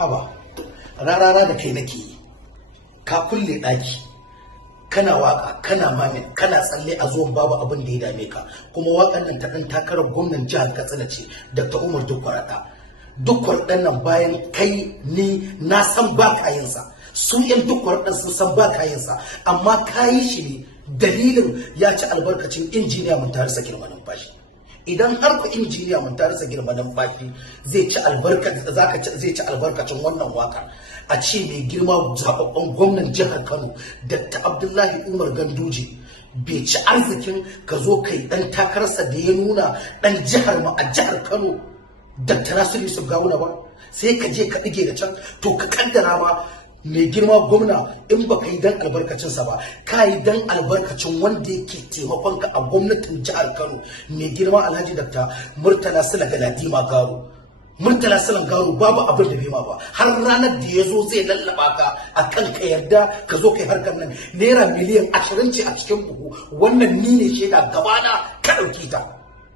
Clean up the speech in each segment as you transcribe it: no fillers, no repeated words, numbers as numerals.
haba rarara da kai nake yi, ka kulle ɗaki kana waka kana mamin kana tsalle a zuwan babu abin da ya dame ka, kuma wakan nan ta ɗan takarar gwamnan jihar Katsina ce Dr. Umar Dukwarata. Dukwarɗan nan bayan kai ni na san ba kayinsa, su yan Dukwarɗan sun san ba kayinsa, amma kayi shi ne dalilin ya ci albarkacin injiniya Muntari Sagir Malumfashi. Idan har ku injiniya Muntari Sagir Malumfashi zai ci albarkacin wannan waka, a ce mai girma zababben gwamnan jihar Kano Dr. Abdullahi Umar Ganduje bai ci arzikin ka zo kai dan takararsa da ya nuna dan jihar mu a jihar Kano Dr. Nasiru Yusuf Gawuna ba, sai ka je ka dige da can, to ka kaddara ma mai girma gwamna in baka yi dan albarkacinsa ba, ka yi dan albarkacin wanda yake taimakon ka a gwamnatin jihar Kano mai girma Alhaji Dr. Murtala Sula Galadima Garo. Murtala Sulan Garo babu abin da bai ma ba, har ranar da ya zo zai lallaba ka a kan ka yarda ka zo kai harkar nan, naira miliyan 20 ce a cikin buhu, wannan ni ne shaida gabana ka ɗauki ta.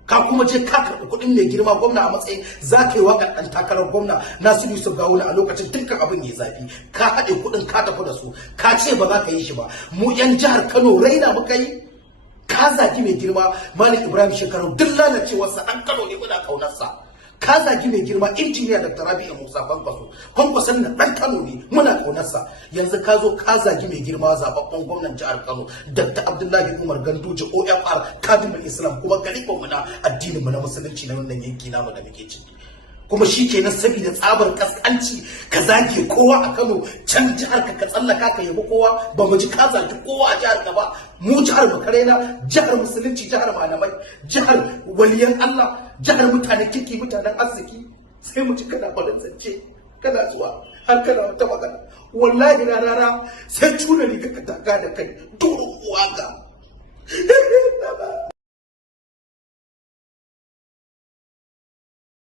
Ka kuma je ka karɓi kuɗin mai girma gwamna a matsayin za ka yi waƙar ɗan takarar gwamna Nasiru Yusuf Gawuna a lokacin dukkan abin ya zafi, ka haɗe kuɗin ka tafi da su, ka ce ba za ka yi shi ba. Mu 'yan jihar Kano raina muka yi, ka zagi mai girma Malik Ibrahim Shekaru duk lalacewarsa ɗan Kano ne muna ƙaunarsa. Ka zagi mai girma injiniya Dr. Rabi'u Musa Kwankwason na ɗan Kano ne muna ƙaunarsa. Yanzu ka zo ka zagi mai girma zababben gwamnan jihar Kano Dr. Abdullahi Umar Ganduje OFR Kadimul Islam, kuma galibin mu na addinin mu na musulunci na wannan yanki namu da muke ciki. Kuma shi kenan saboda tsabar kaskanci ka zage kowa a Kano, can jihar ka tsallaka ka yabi kowa, ba mu ji ka zage kowa a jihar ka ba. Mu jihar Makarena, jihar musulunci, jihar malamai, jihar waliyan Allah, jihar mutanen kirki, mutanen arziki, sai mu ci kana faɗin zance kana zuwa har kana wata magana. Wallahi na rara sai tuna riga ka taka da kai duru uwa ga